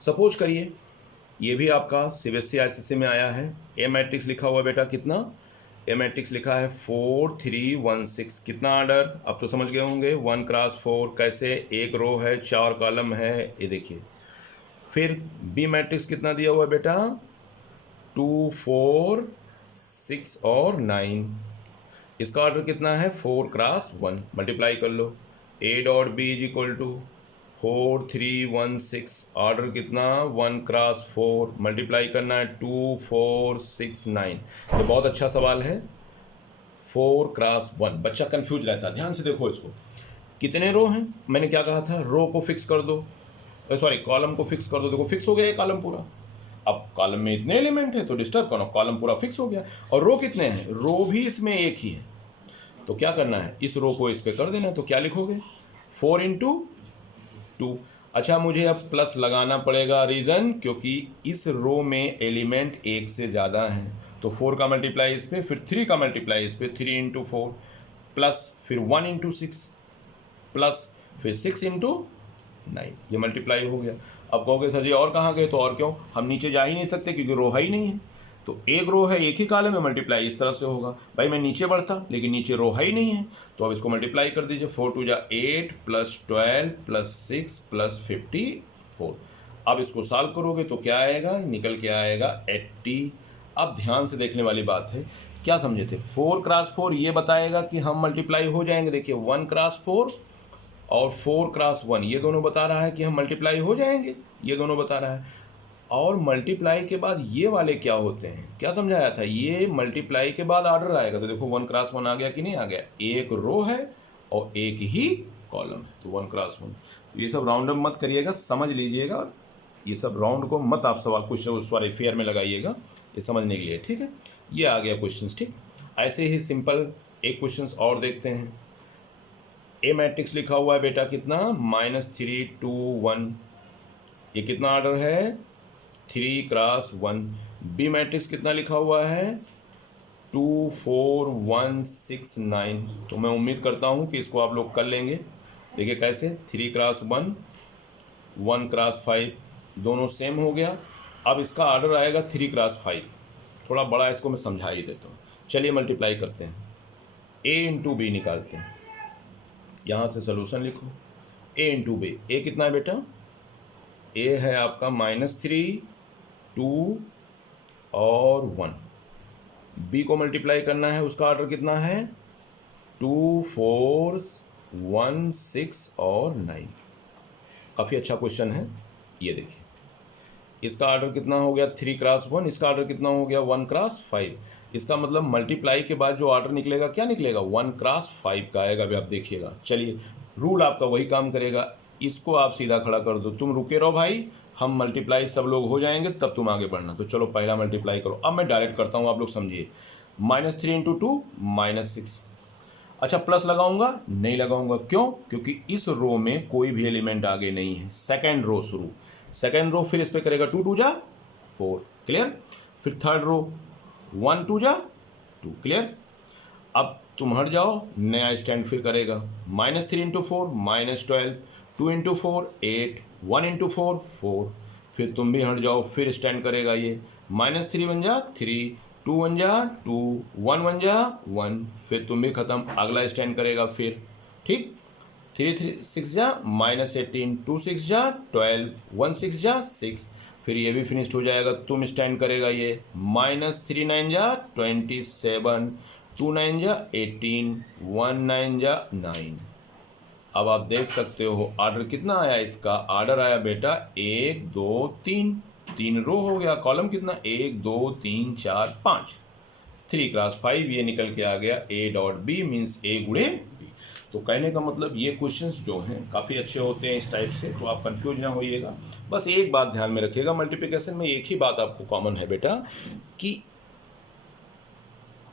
सपोज करिए ये भी आपका सीबीएसई आईसीएसई में आया है, ए मैट्रिक्स लिखा हुआ बेटा, कितना ए मैट्रिक्स लिखा है 4 3 1 6, कितना ऑर्डर, अब तो समझ गए होंगे, 1 क्रॉस 4, कैसे, एक रो है 4 कॉलम है, ये देखिए। फिर बी मैट्रिक्स कितना दिया हुआ है बेटा, 2 4 6 और 9, इसका ऑर्डर कितना है 4 क्रॉस 1, मल्टीप्लाई कर लो, a dot B is equal to 4 3 1 6, order कितना 1 क्रॉस 4, मल्टीप्लाई करना है 2 4 6 9। ये बहुत अच्छा सवाल है, 4 क्रॉस 1, बच्चा कंफ्यूज रहता है, ध्यान से देखो इसको, कितने रो हैं, मैंने क्या कहा था, रो को फिक्स कर दो, सॉरी कॉलम को फिक्स कर दो, देखो फिक्स हो गया ये कॉलम पूरा। अब कॉलम में इतने एलिमेंट है तो डिस्टर्ब करो, कॉलम पूरा फिक्स हो गया। और रो कितने हैं, रो भी इसमें एक ही है, तो क्या करना है, इस रो को इस पे कर देना। तो क्या लिखोगे, 4 इंटू 2। अच्छा, मुझे अब प्लस लगाना पड़ेगा, रीज़न क्योंकि इस रो में एलिमेंट एक से ज़्यादा हैं। तो 4 का मल्टीप्लाई इस पे, फिर 3 का मल्टीप्लाई इस पे, 3 इंटू 4 प्लस फिर 1 इंटू 6 प्लस फिर 6 इंटू 9, ये मल्टीप्लाई हो गया। अब कहोगे सर जी और कहाँ गए, तो और क्यों, हम नीचे जा ही नहीं सकते क्योंकि रो है ही नहीं है। तो एक रो है, एक ही कॉलम में, मल्टीप्लाई इस तरह से होगा। भाई मैं नीचे बढ़ता, लेकिन नीचे रो है ही नहीं है, तो अब इसको मल्टीप्लाई कर दीजिए। 4 2 जा 8 प्लस 12 प्लस 6 प्लस 54। अब इसको सॉल्व करोगे तो क्या आएगा, निकल के आएगा 80। अब ध्यान से देखने वाली बात है, क्या समझे थे, 4 क्रॉस 4 ये बताएगा कि हम मल्टीप्लाई हो जाएंगे। देखिए 1 क्रॉस 4 और 4 क्रॉस 1 ये दोनों बता रहा है कि हम मल्टीप्लाई हो जाएंगे, ये दोनों बता रहा है। और मल्टीप्लाई के बाद ये वाले क्या होते हैं, क्या समझाया था, ये मल्टीप्लाई के बाद ऑर्डर आएगा। तो देखो 1 क्रॉस 1 आ गया कि नहीं आ गया, एक रो है और एक ही कॉलम है, तो 1 क्रॉस 1। तो ये सब राउंड अप मत करिएगा, समझ लीजिएगा, ये सब राउंड को मत आप सवाल क्वेश्चन सॉरी फेयर में लगाइएगा, ये समझने के लिए, ठीक है। ये आ गया क्वेश्चन, ठीक। ऐसे ही सिंपल एक क्वेश्चन और देखते हैं। ए मैट्रिक्स लिखा हुआ है बेटा कितना, -3 2 1, ये कितना ऑर्डर है, 3 क्रॉस 1। बी मैट्रिक्स कितना लिखा हुआ है, 2 4 1 6 9। तो मैं उम्मीद करता हूँ कि इसको आप लोग कर लेंगे। देखिए कैसे, 3 क्रॉस 1 1 क्रॉस 5 दोनों सेम हो गया। अब इसका ऑर्डर आएगा 3 क्रॉस 5, थोड़ा बड़ा, इसको मैं समझा ही देता हूँ। चलिए मल्टीप्लाई करते हैं, ए इंटू बी निकालते हैं। यहाँ से सोल्यूशन लिखो, ए इंटू बी, ए कितना है बेटा, ए है आपका -3 2 और 1। बी को मल्टीप्लाई करना है, उसका ऑर्डर कितना है, 2 4 1 6 और 9। काफ़ी अच्छा क्वेश्चन है। ये देखिए इसका ऑर्डर कितना हो गया, 3 क्रॉस 1, इसका ऑर्डर कितना हो गया, 1 क्रॉस 5। इसका मतलब मल्टीप्लाई के बाद जो ऑर्डर निकलेगा क्या निकलेगा, 1 क्रॉस 5 का आएगा। अभी आप देखिएगा, चलिए रूल आपका वही काम करेगा। इसको आप सीधा खड़ा कर दो, तुम रुके रहो भाई, हम मल्टीप्लाई सब लोग हो जाएंगे तब तुम आगे बढ़ना। तो चलो पहला मल्टीप्लाई करो, अब मैं डायरेक्ट करता हूँ, आप लोग समझिए। -3 इंटू 2 -6। अच्छा प्लस लगाऊंगा, नहीं लगाऊंगा, क्यों, क्योंकि इस रो में कोई भी एलिमेंट आगे नहीं है, सेकेंड रो शुरू, सेकेंड रो, फिर इस पर करेगा 2 2 जा 4, क्लियर। फिर थर्ड रो 1 2 जा 2, क्लियर। अब तुम हट जाओ, नया स्टैंड फिर करेगा, -3 इंटू 4 -12, 2 इंटू 4 8, 1 इंटू 4 4। फिर तुम भी हट जाओ, फिर स्टैंड करेगा ये, -3 1 जा 3, 2 1 जा 2, 1 1 जा 1। फिर तुम भी ख़त्म, अगला स्टैंड करेगा फिर, ठीक। 3 3 6 जा -18, 2 6 जा 12, 1 6 जा 6। फिर ये भी फिनिश्ड हो जाएगा, तुम स्टैंड करेगा ये, -3 9 जा 27, 2 9 जा 18, 1 9 जा 9। अब आप देख सकते हो ऑर्डर कितना आया, इसका ऑर्डर आया बेटा 1 2 3, 3 रो हो गया, कॉलम कितना 1 2 3 4 5, 3 क्रॉस 5 ये निकल के आ गया, ए डॉट बी मीन्स ए गुणे बी। तो कहने का मतलब ये क्वेश्चंस जो हैं काफ़ी अच्छे होते हैं इस टाइप से, तो आप कंफ्यूज ना होइएगा। बस एक बात ध्यान में रखिएगा, मल्टीप्लिकेशन में एक ही बात आपको कॉमन है बेटा, कि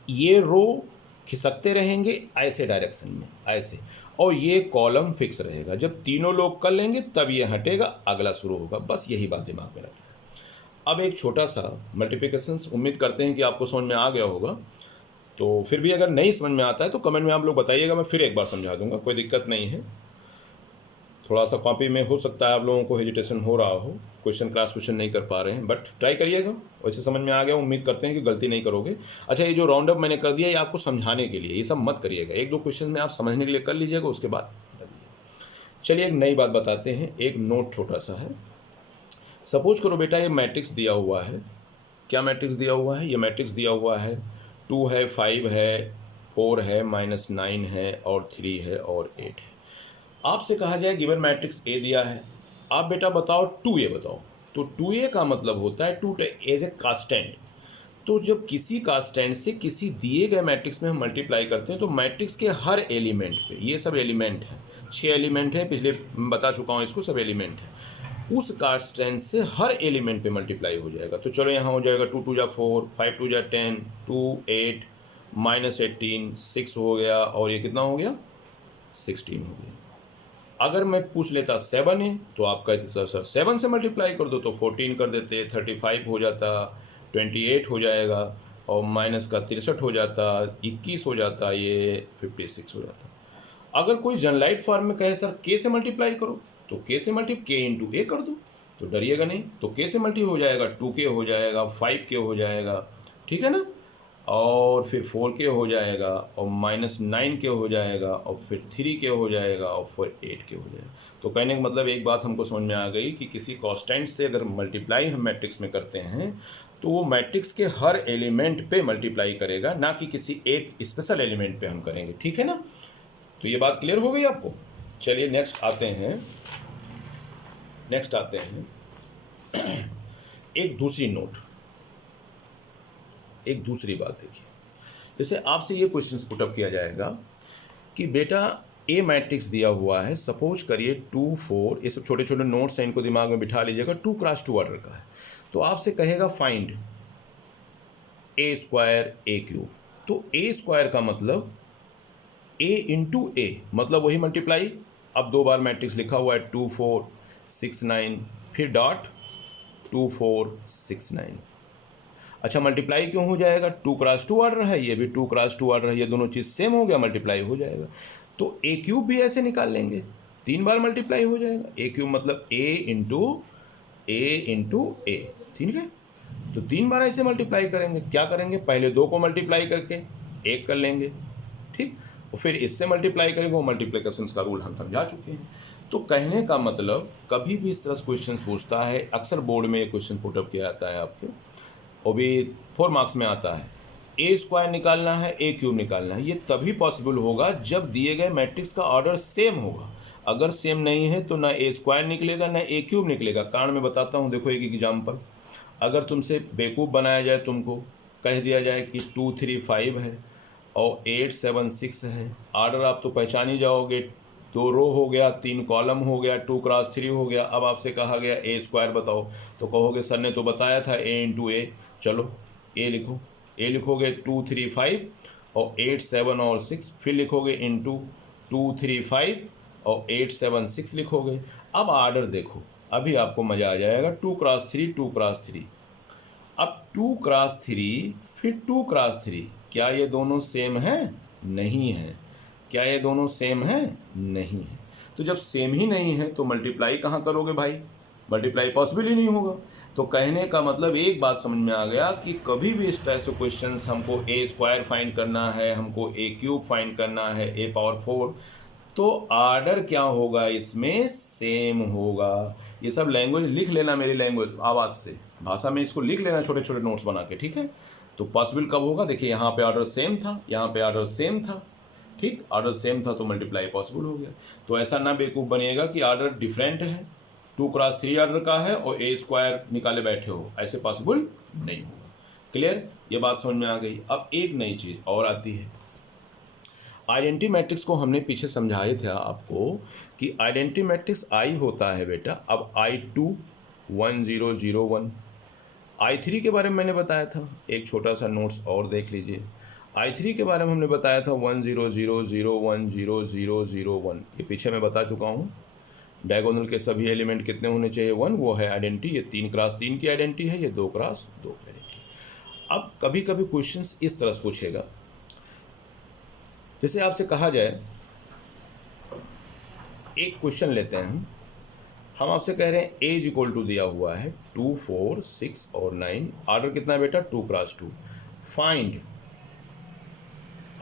ये रो खिसकते रहेंगे ऐसे डायरेक्शन में, ऐसे, और ये कॉलम फिक्स रहेगा। जब तीनों लोग कर लेंगे तब ये हटेगा, अगला शुरू होगा। बस यही बात दिमाग में रखना। अब एक छोटा सा मल्टीप्लिकेशन, उम्मीद करते हैं कि आपको समझ में आ गया होगा। तो फिर भी अगर नहीं समझ में आता है तो कमेंट में आप लोग बताइएगा, मैं फिर एक बार समझा दूंगा, कोई दिक्कत नहीं है। थोड़ा सा कॉपी में हो सकता है आप लोगों को हेजिटेशन हो रहा हो, क्वेश्चन क्लास क्वेश्चन नहीं कर पा रहे हैं, बट ट्राई करिएगा। वैसे समझ में आ गया, उम्मीद करते हैं कि गलती नहीं करोगे। अच्छा ये जो राउंड अप मैंने कर दिया ये आपको समझाने के लिए, ये सब मत करिएगा, एक दो क्वेश्चन में आप समझने के लिए कर लीजिएगा, उसके बाद चलिए एक नई बात बताते हैं। एक नोट छोटा सा है, सपोज करो बेटा ये मैट्रिक्स दिया हुआ है, क्या मैट्रिक्स दिया हुआ है, ये मैट्रिक्स दिया हुआ है 2 है 5 है 4 है -9 है और 3 है और 8 है। आपसे कहा जाए गिवन मैट्रिक्स ए दिया है, आप बेटा बताओ 2a बताओ। तो 2a का मतलब होता है 2 एज ए कांस्टेंट। तो जब किसी कांस्टेंट से किसी दिए गए मैट्रिक्स में हम मल्टीप्लाई करते हैं तो मैट्रिक्स के हर एलिमेंट पे, ये सब एलिमेंट हैं, 6 एलिमेंट है, पिछले बता चुका हूँ इसको, सब एलिमेंट है, उस कांस्टेंट से हर एलिमेंट पे मल्टीप्लाई हो जाएगा। तो चलो यहाँ हो जाएगा 2 2 जा 4, 5 2 जा 10, 2 8 -18 6 हो गया, और ये कितना हो गया 16 हो गया। अगर मैं पूछ लेता 7 है तो आप कहते सर 7 से मल्टीप्लाई कर दो, तो 14 कर देते, 35 हो जाता, 28 हो जाएगा, और माइनस का 63 हो जाता, 21 हो जाता, ये 56 हो जाता। अगर कोई जनरलाइट फॉर्म में कहे सर के से मल्टीप्लाई करो, तो के से मल्टी के इंटू ए कर दो, तो डरिएगा नहीं, तो के से मल्टी हो जाएगा 2k हो जाएगा, 5k हो जाएगा, ठीक है ना, और फिर 4k हो जाएगा, और -9k हो जाएगा, और फिर 3k हो जाएगा, और फिर 8k हो जाएगा। तो कहने का मतलब एक बात हमको समझ में आ गई कि किसी कांस्टेंट से अगर मल्टीप्लाई हम मैट्रिक्स में करते हैं तो वो मैट्रिक्स के हर एलिमेंट पे मल्टीप्लाई करेगा, ना कि किसी एक स्पेशल एलिमेंट पे हम करेंगे, ठीक है ना। तो ये बात क्लियर हो गई आपको। चलिए नेक्स्ट आते हैं एक दूसरी नोट, एक दूसरी बात देखिए। जैसे आपसे ये क्वेश्चन पुटअप किया जाएगा कि बेटा ए मैट्रिक्स दिया हुआ है, सपोज करिए 2 4, ये सब छोटे छोटे नोट्स हैं, इनको दिमाग में बिठा लीजिएगा, 2x2 ऑर्डर का है। तो आपसे कहेगा फाइंड ए स्क्वायर ए क्यूब। तो ए स्क्वायर का मतलब ए इंटू ए, मतलब वही मल्टीप्लाई। अब 2 बार मैट्रिक्स लिखा हुआ है 2 4 6 9, फिर डॉट 2 4 6 9। अच्छा मल्टीप्लाई क्यों हो जाएगा, 2x2 ऑर्डर है, ये भी 2x2 ऑर्डर है, ये दोनों चीज़ सेम हो गया, मल्टीप्लाई हो जाएगा। तो ए क्यूब भी ऐसे निकाल लेंगे, 3 बार मल्टीप्लाई हो जाएगा। ए क्यूब मतलब ए इंटू ए, ठीक है। तो 3 बार ऐसे मल्टीप्लाई करेंगे, क्या करेंगे, पहले 2 को मल्टीप्लाई करके 1 कर लेंगे, ठीक, और फिर इससे मल्टीप्लाई करेंगे, वो मल्टीप्लिकेशन का रूल हम समझा चुके हैं। तो कहने का मतलब कभी भी इस तरह से क्वेश्चन पूछता है, अक्सर बोर्ड में ये क्वेश्चन पुटअप किया जाता है आपके, और भी 4 मार्क्स में आता है, ए स्क्वायर निकालना है, ए क्यूब निकालना है। ये तभी पॉसिबल होगा जब दिए गए मैट्रिक्स का ऑर्डर सेम होगा। अगर सेम नहीं है तो ना ए स्क्वायर निकलेगा ना ए क्यूब निकलेगा। कारण मैं बताता हूँ, देखो एक एग्जाम्पल। अगर तुमसे बेवकूफ़ बनाया जाए, तुमको कह दिया जाए कि 2 3 5 है और 8 7 6 है, ऑर्डर आप तो पहचान ही जाओगे, 2 रो हो गया, 3 कॉलम हो गया, 2x3 हो गया। अब आपसे कहा गया ए स्क्वायर बताओ, तो कहोगे सर ने तो बताया था ए इंटू ए। चलो ए लिखो, ए लिखोगे 2 3 5 और 8 7 और 6, फिर लिखोगे इंटू 2 3 5 और 8 7 6 लिखोगे। अब ऑर्डर देखो, अभी आपको मज़ा आ जाएगा, 2x3 2x3। अब 2x3 फिर 2x3, क्या ये दोनों सेम हैं? नहीं है। क्या ये दोनों सेम हैं? नहीं है। तो जब सेम ही नहीं है तो मल्टीप्लाई कहाँ करोगे भाई, मल्टीप्लाई पॉसिबल ही नहीं होगा। तो कहने का मतलब एक बात समझ में आ गया कि कभी भी इस तरह से क्वेश्चंस, हमको ए स्क्वायर फाइंड करना है, हमको ए क्यूब फाइंड करना है, ए पावर 4, तो ऑर्डर क्या होगा, इसमें सेम होगा। ये सब लैंग्वेज लिख लेना, मेरी लैंग्वेज आवाज़ से, भाषा में इसको लिख लेना छोटे छोटे नोट्स बना के, ठीक है। तो पॉसिबल कब होगा, देखिए यहाँ पे ऑर्डर सेम था, यहाँ पे ऑर्डर सेम था, ठीक, ऑर्डर सेम था तो मल्टीप्लाई पॉसिबल हो गया। तो ऐसा ना बेवकूफ़ बनिएगा कि ऑर्डर डिफरेंट है, 2x3 ऑर्डर का है और ए स्क्वायर निकाले बैठे हो, ऐसे पॉसिबल नहीं होगा। क्लियर, ये बात समझ में आ गई। अब एक नई चीज़ और आती है, आइडेंटिटी मैट्रिक्स को हमने पीछे समझाए थे आपको कि आइडेंटिटी मैट्रिक्स आई होता है बेटा, अब I2 1 0 0 1, I3 के बारे में मैंने बताया था, एक छोटा सा नोट्स और देख लीजिए। I3 के बारे में हमने बताया था 1 0 0 0 1 0 0 0 1, ये पीछे मैं बता चुका हूँ। डायगोनल के सभी एलिमेंट कितने होने चाहिए, 1, वो है आइडेंटिटी। ये 3x3 की आइडेंटिटी है, ये 2x2 की आइडेंटिटी। अब कभी कभी क्वेश्चंस इस तरह से पूछेगा, जैसे आपसे कहा जाए, एक क्वेश्चन लेते हैं हम आपसे कह रहे हैं ए इज इक्वल टू दिया हुआ है 2 4 6 और 9, ऑर्डर कितना है बेटा 2x2, फाइंड,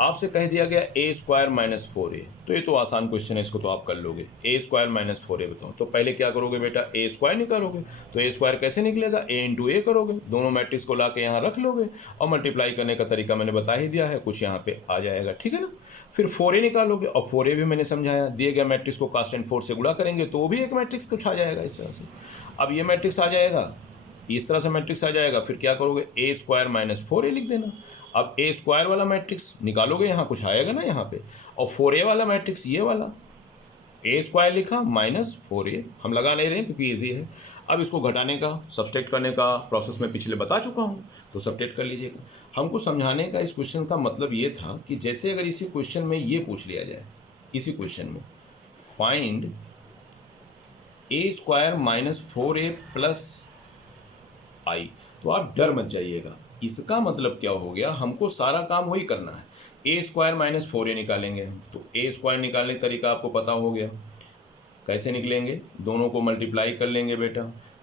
आपसे कह दिया गया ए स्क्वायर माइनस 4a। तो ये तो आसान क्वेश्चन है, इसको तो आप कर लोगे। ए स्क्वायर माइनस 4a बताओ, तो पहले क्या करोगे बेटा, ए स्क्वायर निकालोगे। तो ए स्क्वायर कैसे निकलेगा, ए इंटू ए करोगे, दोनों मैट्रिक्स को ला के यहाँ रख लोगे, और मल्टीप्लाई करने का तरीका मैंने बता ही दिया है, कुछ यहाँ पे आ जाएगा, ठीक है ना। फिर 4a निकालोगे, और 4a भी मैंने समझाया, दिए गए मैट्रिक्स को कांस्टेंट 4 से गुणा करेंगे तो वो भी एक मैट्रिक्स कुछ आ जाएगा इस तरह से। अब ये मैट्रिक्स आ जाएगा, इस तरह से मैट्रिक्स आ जाएगा, फिर क्या करोगे, ए स्क्वायर माइनस 4a लिख देना। अब ए स्क्वायर वाला मैट्रिक्स निकालोगे, यहाँ कुछ आएगा ना यहाँ पे, और 4a वाला मैट्रिक्स ये वाला, ए स्क्वायर लिखा माइनस 4a, हम लगा नहीं रहे हैं क्योंकि ईजी है। अब इसको घटाने का, सब्सट्रैक्ट करने का प्रोसेस मैं पिछले बता चुका हूँ, तो सब्ट्रैक्ट कर लीजिएगा। हमको समझाने का इस क्वेश्चन का मतलब ये था कि जैसे अगर इसी क्वेश्चन में ये पूछ लिया जाए, इसी क्वेश्चन में find a² minus 4a plus आई, तो आप डर मत जाइएगा। इसका मतलब क्या हो गया, हमको सारा काम वही करना है। a² माइनस 4a निकालेंगे हम, तो a² निकालने का तरीका आपको पता हो गया। कैसे निकलेंगे, दोनों को मल्टीप्लाई कर लेंगे बेटा,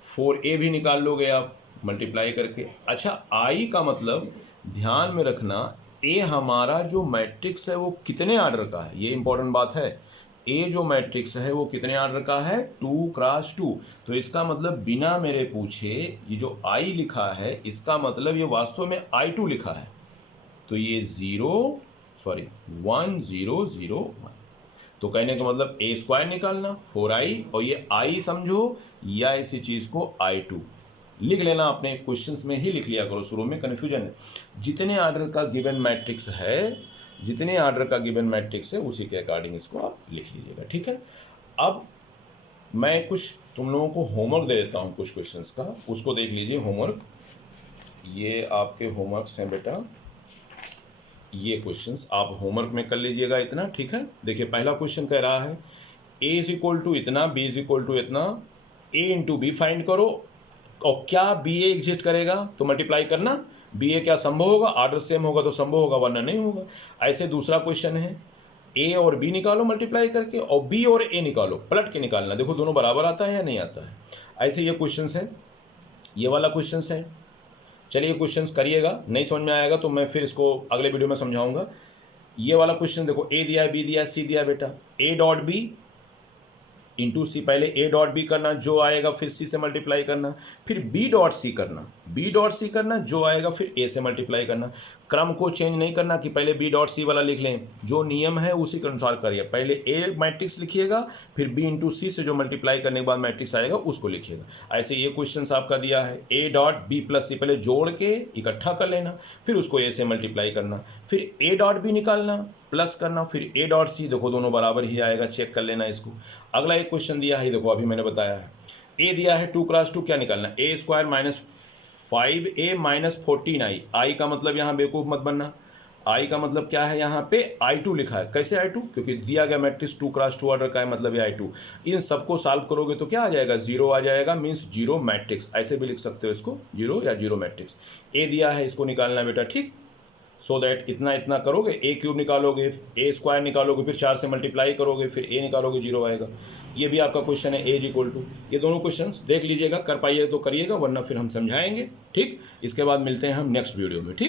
4a भी निकाल लोगे आप मल्टीप्लाई करके। अच्छा, आई का मतलब ध्यान में रखना, ए हमारा जो मैट्रिक्स है वो कितने आर्डर का है, ये इंपॉर्टेंट बात है। ए जो मैट्रिक्स है वो कितने आर्डर का है, 2x2। तो इसका मतलब बिना मेरे पूछे ये जो आई लिखा है, इसका मतलब ये वास्तव में I2 लिखा है। तो ये 1 0 0 1। तो कहने का मतलब a² निकालना 4i, और ये i समझो या इसी चीज़ को I2 लिख लेना। अपने क्वेश्चंस में ही लिख लिया करो, शुरू में कन्फ्यूजन है। जितने आर्डर का गिवन मैट्रिक्स है, जितने आर्डर का गिवन मैट्रिक्स है उसी के अकॉर्डिंग इसको आप लिख लीजिएगा, ठीक है। अब मैं कुछ तुम लोगों को होमवर्क दे देता हूँ कुछ क्वेश्चंस का, उसको देख लीजिए होमवर्क। ये आपके होमवर्क्स हैं बेटा, ये क्वेश्चंस आप होमवर्क में कर लीजिएगा इतना, ठीक है। देखिए पहला क्वेश्चन कह रहा है a इज इक्वल टू इतना, b इज इक्वल टू इतना, a इंटू बी फाइंड करो, और क्या बी ए एग्जिस्ट करेगा तो मल्टीप्लाई करना। बी ए क्या संभव होगा, आर्डर सेम होगा तो संभव होगा, वरना नहीं होगा। ऐसे दूसरा क्वेश्चन है, ए और बी निकालो मल्टीप्लाई करके, और बी और ए निकालो, पलट के निकालना, देखो दोनों बराबर आता है या नहीं आता है। ऐसे ये क्वेश्चन है, ये वाला क्वेश्चन है। चलिए क्वेश्चंस करिएगा, नहीं समझ में आएगा तो मैं फिर इसको अगले वीडियो में समझाऊंगा। ये वाला क्वेश्चन देखो, ए दिया है, बी दिया है, सी दिया है बेटा, ए डॉट बी इंटू सी, पहले ए डॉट बी करना, जो आएगा फिर सी से मल्टीप्लाई करना, फिर बी डॉट सी करना, बी डॉट सी करना, जो आएगा फिर ए से मल्टीप्लाई करना। क्रम को चेंज नहीं करना कि पहले बी डॉट सी वाला लिख लें, जो नियम है उसी के अनुसार करिए। पहले ए मैट्रिक्स लिखिएगा, फिर बी इंटू सी से जो मल्टीप्लाई करने के बाद मैट्रिक्स आएगा उसको लिखिएगा। ऐसे ये क्वेश्चन आपका दिया है, ए डॉट बी प्लस सी, पहले जोड़ के इकट्ठा कर लेना, फिर उसको ए से मल्टीप्लाई करना, फिर ए डॉट बी निकालना, प्लस करना, फिर ए डॉट सी, देखो दोनों बराबर ही आएगा, चेक कर लेना इसको। अगला एक क्वेश्चन दिया है, देखो अभी मैंने बताया है, ए दिया है 2x2, क्या निकालना, a² minus 5a minus 14i। आई का मतलब यहाँ बेवकूफ़ मत बनना, आई का मतलब क्या है, यहाँ पे I2 लिखा है। कैसे I2, क्योंकि दिया गया मैट्रिक्स 2x2 ऑर्डर का है, मतलब ये I2। इन सबको सॉल्व करोगे तो क्या आ जाएगा, 0 आ जाएगा, मीन्स 0 मैट्रिक्स, ऐसे भी लिख सकते हो इसको, 0 या 0 मैट्रिक्स। ए दिया है, इसको निकालना बेटा, ठीक। सो दैट इतना इतना करोगे, a³ निकालोगे, a² निकालोगे, फिर 4 से मल्टीप्लाई करोगे, फिर a निकालोगे, 0 आएगा। ये भी आपका क्वेश्चन है, a इज इक्वल टू। ये दोनों क्वेश्चंस देख लीजिएगा, कर पाइएगा तो करिएगा, वरना फिर हम समझाएंगे, ठीक। इसके बाद मिलते हैं हम नेक्स्ट वीडियो में, ठीक।